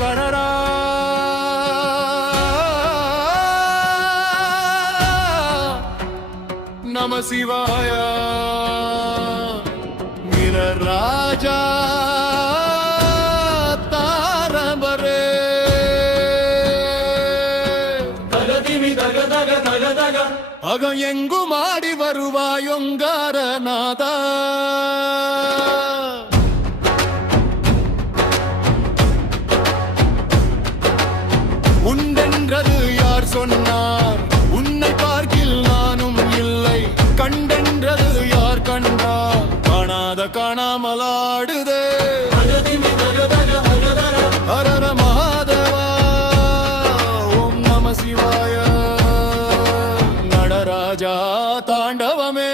கரரா நம சிவாய ராஜா தாரபரே அகம் எங்கும் ஆடி வருவாயொங்காரநாதா உண்டென்றது யார் சொன்னார் உன்னை பார்க்கில் நானும் இல்லை கண்டென்றது யார் கண்டார் காணாத காணாமலாடுதே ஹரர மகாதேவா ஓம் நம சிவாய நடராஜா தாண்டவமே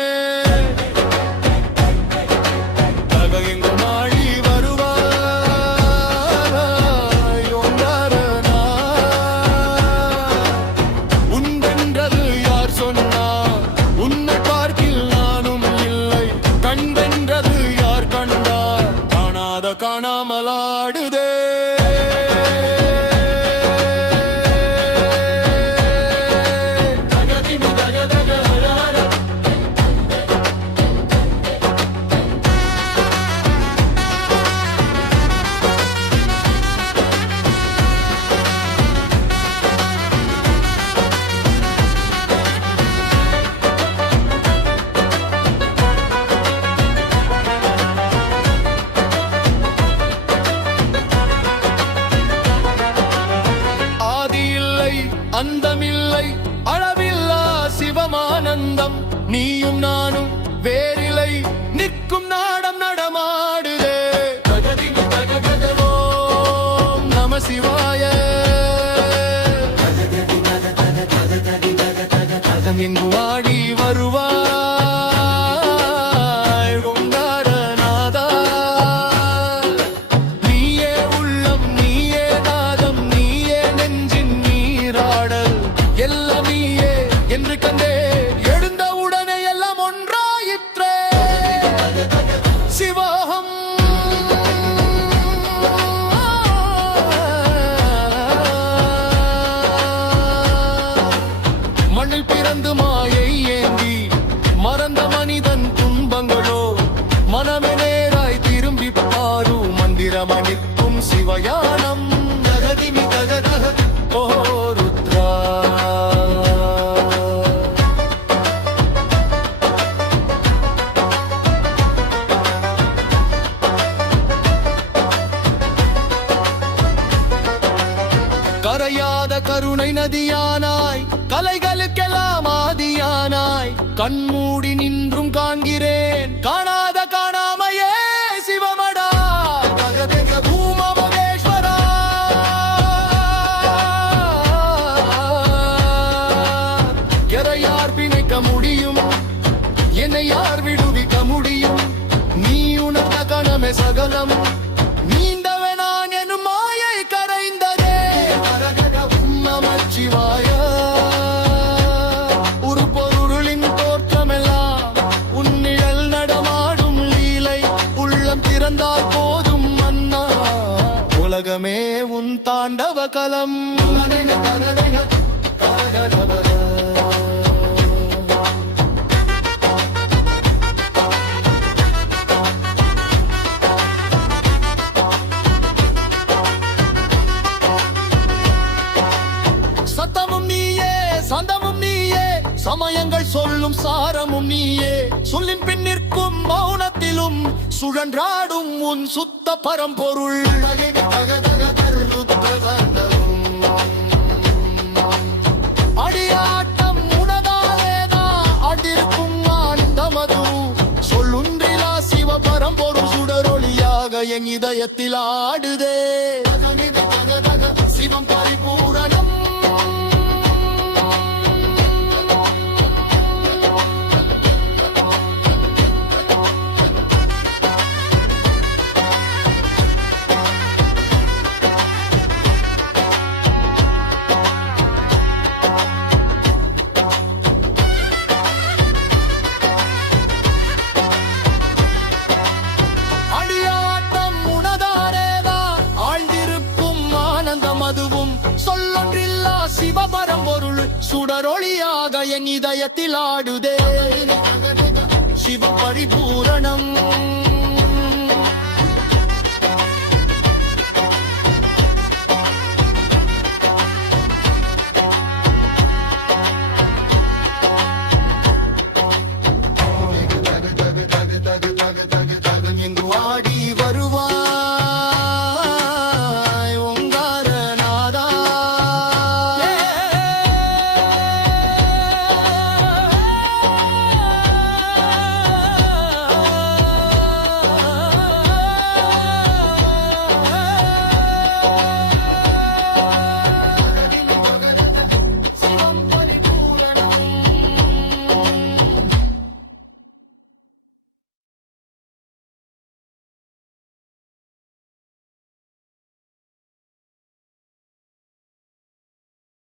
தகையெங்குமாடி வருவாய் ஓங்காரனா உண்டென்றது யார் சொன்னார் உன்னை பார்க்கில் நானும் இல்லை கண்டென்றது யார் கண்டார் காணாத காணாமலாடுதே அந்தமில்லை அளவில்லா சிவமானந்தம் நீயும் நானும் வேறிலை நிற்கும் நாடம் நடமாடுதே ஓம் நம சிவாய எங்கு வாடி வருவாய் ஓங்காரநாதா நீயே உள்ளம் நீயே நாதம் நீயே நெஞ்சின் நீராடல் எல்லாம் நீயே என்று கண்டே எழுந்த உடனே எல்லாம் ஒன்றாயிற்றே சிவாகம் மண்ணில் பிறந்து மாயை ஏந்தி மறந்த மனிதன் துன்பங்களோ மனமே நேராய் திரும்பி பாரு மந்திரமணிக்கும் சிவயானம் ஜகதிமி தகதக ஓ ருத்ரா கரையாத கருணை நதியானாய் கலைகளுக்கெல்லாம் ஆதியானாய் கண்மூடி நின்றும் காண்கிறேன் காணாத காணாமையே சிவமடா பூமமகேஸ்வரா யார் பிணைக்க முடியும் என்னை யார் விடுவிக்க முடியும் நீ உணர்ந்த கணமே சகலம் நீண்டவே நான் எனும் மாயை கரைந்ததே நமச்சிவாய ஒரு பொருளின் தோற்றமெல்லாம் உன்னிழல் நடமாடும் லீலை உள்ளம் திறந்தால் போதும் மன்னா உலகமே உன் தாண்டவ கலம் சந்தமும் நீயே சமயங்கள் சொல்லும் சாரமும் நீயே சொல்லின் பின் நிற்கும் மௌனத்திலும் சுழன்றாடும் உன் சுத்த பரம்பொருள் அடியாட்டம் உனதாலேதா அடிருக்கும் ஆனந்தமது சொல்லுன்றிலா சிவ பரம்பொருள் சுடரொளியாக என் இதயத்தில் ஆடுதே சிவம் பரிபூரணம் சிவபரம்பொருள் சுடரொளியாக என் இதயத்தில் ஆடுதே சிவ பரிபூரணம்